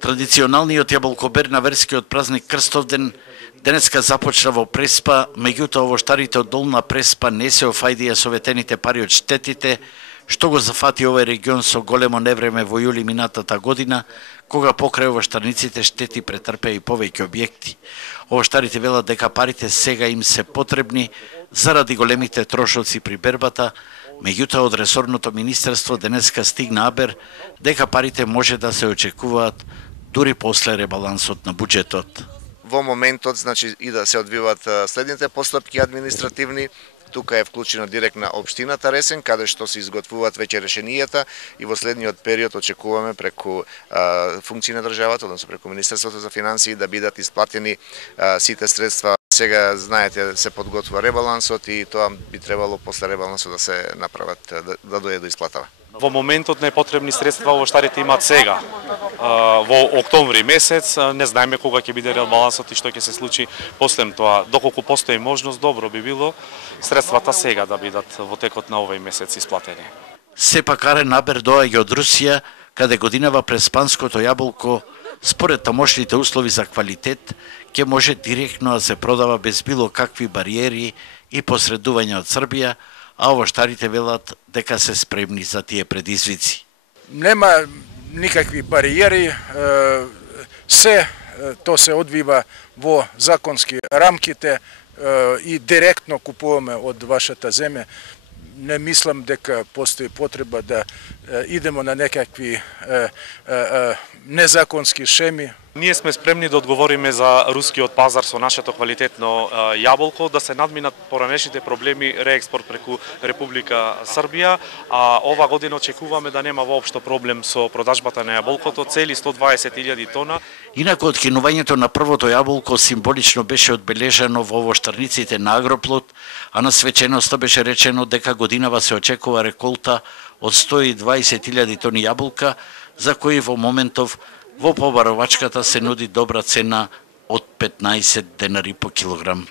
Традиционалниот јаболкобер на верскиот празник Крстовден денеска започна во Преспа, меѓутоа овоштарите од Долна Преспа не се офајдија со ветените пари од штетите, што го зафати овој регион со големо невреме во јули минатата година, кога покрај овоштарниците штети претрпеа и повеќе објекти. Овоштарите велат дека парите сега им се потребни заради големите трошоци при бербата, меѓутоа од ресорното министерство денеска стигна абер дека парите може да се очекуваат дури после ребалансот на буџетот. Во моментот, значи, и да се одвиваат следните постапки административни. Тука е вклучена директна општината Ресен, каде што се изготвуваат веќе решенијата и во следниот период очекуваме преку функции на државата, односно преку Министерството за финансии, да бидат исплатени сите средства. Сега, знаете, се подготвува ребалансот и тоа би требало после ребалансот да се направат, да дојде до исплатава. Во моментот непотребни средства овоштарите имаат сега. Во октомври месец не знаеме кога ќе биде ребалансот и што ќе се случи после тоа. Доколку постои можност, добро би било средствата сега да бидат во текот на овој месец исплатени. Сепак арен абер доаѓа од Русија, каде годинава преспанското јаболко, според тамошните услови за квалитет, ќе може директно да се продава без било какви бариери и посредување од Србија, а овоштарите велат дека се спремни за тие предизвици. Нема никакви бариери, се то се одвива во законски рамките и директно купуваме од вашата земја. Не мислам дека постои потреба да идемо на некакви незаконски шеми. Ние сме спремни да одговориме за рускиот пазар со нашето квалитетно јаболко, да се надминат поранешните проблеми реекспорт преку Република Србија, а ова година очекуваме да нема воопшто проблем со продажбата на јаболкото, цели 120.000 тона. Инаку откинувањето на првото јаболко символично беше одбележано во овоштарниците на Агроплод, а на свеченоста беше речено дека годинава се очекува реколта од 120.000 тони јаболка, за кои во моментов во побаровачката се нуди добра цена од 15 денари по килограм.